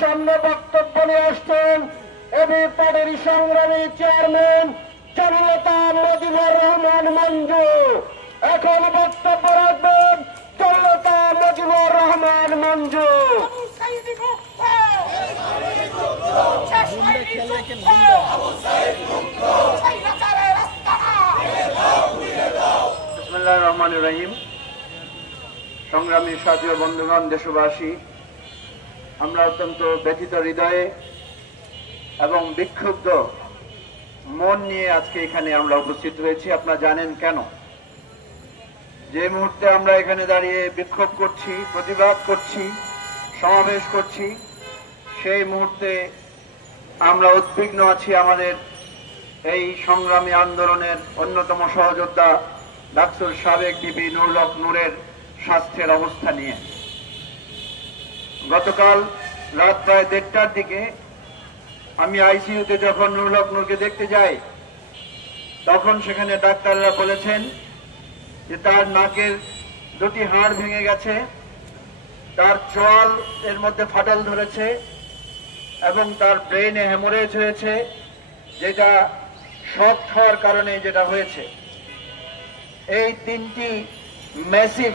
সামনে বক্তব্য নিয়ে আসছেন এবি পার্টির সংগ্রামী চেয়ারম্যান জননেতা মজিবুর রহমান মঞ্জু। এখন বক্তব্য রাখবেন জননেতা মজিবুর রহমান মঞ্জু। বিসমিল্লাহির রহমানির রহিম। সংগ্রামী সাথী ও বন্ধুগণ, দেশবাসী, আমরা অত্যন্ত ব্যথিত হৃদয়ে এবং বিক্ষুব্ধ মন নিয়ে আজকে এখানে আমরা উপস্থিত হয়েছি। আপনারা জানেন কেন? যে মুহূর্তে আমরা এখানে দাঁড়িয়ে বিক্ষোভ করছি, প্রতিবাদ করছি, সমাবেশ করছি, সেই মুহূর্তে আমরা উদ্বিগ্ন আছি আমাদের এই সংগ্রামী আন্দোলনের অন্যতম সহযোদ্ধা ডাকসুর সাবেক ডিবি নুরুল হক নূরের স্বাস্থ্যের অবস্থা নিয়ে। গতকাল রাত প্রায় 1:30টার দিকে আমি আইসিইউতে যখন নুরুল হক নূরকে দেখতে যাই, তখন সেখানে ডাক্তাররা বলেছেন যে তার নাকের 2টি হাড় ভেঙে গেছে, তার চোয়াল এর মধ্যে ফাটল ধরেছে এবং তার ব্রেনে হেমোরেজ হয়েছে, যেটা শক হওয়ার কারণে যেটা হয়েছে। এই 3টি ম্যাসিভ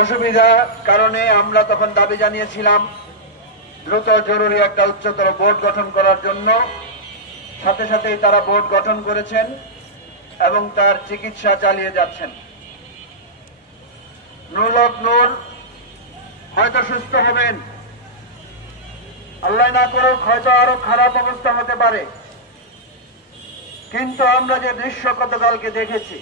অসুবিধার কারণে আমরা তখন দাবি জানিয়েছিলাম দ্রুত জরুরি একটা উচ্চতর বোর্ড গঠন করার জন্য। সাথে সাথেই তারা বোর্ড গঠন করেছেন এবং তার চিকিৎসা চালিয়ে যাচ্ছেন। নুরুল হক নূর হয়তো সুস্থ হবেন, আল্লাহ না করুক হয়তো আরো খারাপ অবস্থা হতে পারে, কিন্তু আমরা যে দৃশ্য গতকালকে দেখেছি,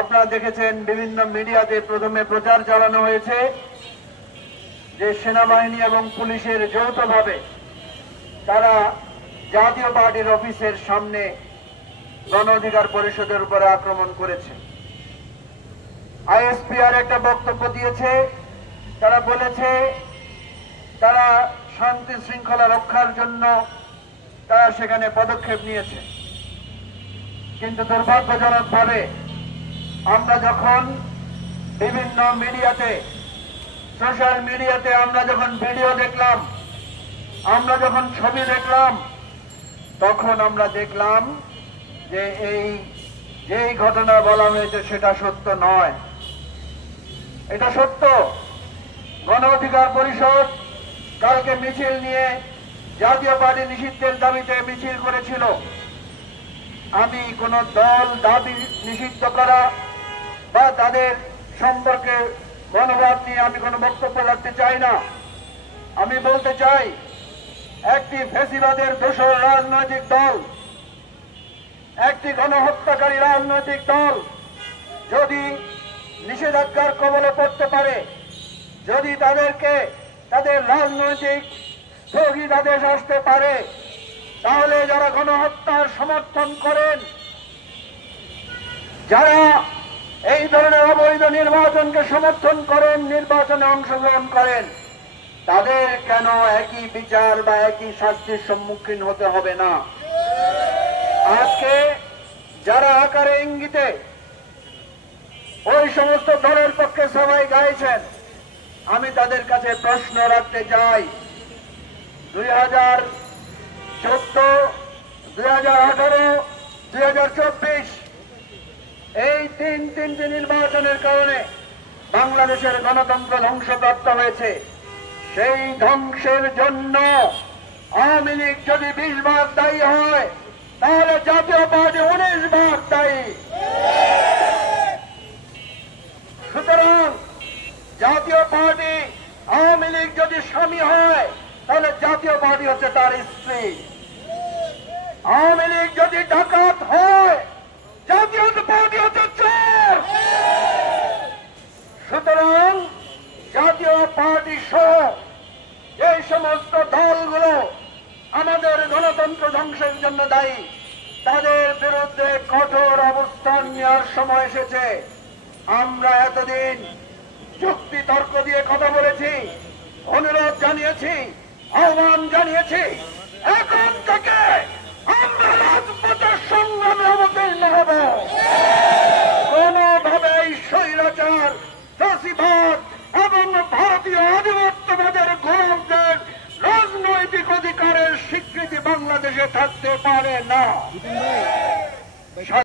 আপনারা দেখেছেন বিভিন্ন মিডিয়াতে প্রথমে প্রচার চালানো হয়েছে যে সেনাবাহিনী এবং পুলিশের যৌথভাবে তারা জাতীয় পার্টির অফিসের সামনে গণ অধিকার পরিষদের উপরে আক্রমণ করেছে। আইএসপিআর একটা বক্তব্য দিয়েছে, তারা বলেছে তারা শান্তি শৃঙ্খলা রক্ষার জন্য তারা সেখানে পদক্ষেপ নিয়েছে। কিন্তু দুর্ভাগ্যজনকভাবে আমরা যখন বিভিন্ন মিডিয়াতে, সোশ্যাল মিডিয়াতে আমরা যখন ভিডিও দেখলাম, আমরা যখন ছবি দেখলাম, তখন আমরা দেখলাম যে যেই ঘটনা বলা হয়েছে সেটা সত্য নয়। এটা সত্য। গণ অধিকার পরিষদ কালকে মিছিল নিয়ে জাতীয় পার্টি নিষিদ্ধের দাবিতে মিছিল করেছিল। আমি কোন দল দাবি নিষিদ্ধ করা বা তাদের সম্পর্কে মনোভাব নিয়ে আমি কোনো বক্তব্য রাখতে চাই না। আমি বলতে চাই, একটি ফ্যাসিবাদের দোসর রাজনৈতিক দল, একটি গণহত্যাকারী রাজনৈতিক দল যদি নিষেধাজ্ঞার কবলে পড়তে পারে, যদি তাদেরকে তাদের রাজনৈতিক স্থগিতাদেশ আসতে পারে, তাহলে যারা গণহত্যার সমর্থন করেন, যারা এই ধরনের অবৈধ নির্বাচনকে সমর্থন করেন, নির্বাচনে অংশগ্রহণ করেন, তাদের কেন একই বিচার বা একই শাস্তির সম্মুখীন হতে হবে না? আজকে যারা আকারে ইঙ্গিতে ওই সমস্ত দলের পক্ষে সবাই গাইছেন, আমি তাদের কাছে প্রশ্ন রাখতে চাই, 2014, 2018, 2024 এই তিনটি নির্বাচনের কারণে বাংলাদেশের গণতন্ত্র ধ্বংসপ্রাপ্ত হয়েছে। সেই ধ্বংসের জন্য আওয়ামী লীগ যদি 20 ভাগ দায়ী হয়, তাহলে জাতীয় পার্টি 19 ভাগ দায়ী। সুতরাং জাতীয় পার্টি, আওয়ামী লীগ যদি স্বামী হয়, তাহলে জাতীয় পার্টি হচ্ছে তার স্ত্রী। আওয়ামী লীগ যদি ডাকাত হয়, জাতীয় পার্টি হচ্ছে চোর। সুতরাং জাতীয় পার্টি সহ এই সমস্ত দলগুলো আমাদের গণতন্ত্র ধ্বংসের জন্য দায়ী, তাদের বিরুদ্ধে কঠোর অবস্থান নেওয়ার সময় এসেছে। আমরা এতদিন যুক্তি তর্ক দিয়ে কথা বলেছি, অনুরোধ জানিয়েছি, আহ্বান জানিয়েছি, এখন থেকে আমরা রাজপথের সংগ্রামে অবতীর্ণ হব। কোনভাবে এই স্বৈরাচার, ফ্যাসিবাদ এবং ভারতীয় আধিপত্যবাদের গোলামদের দেশে থাকতে পারে না।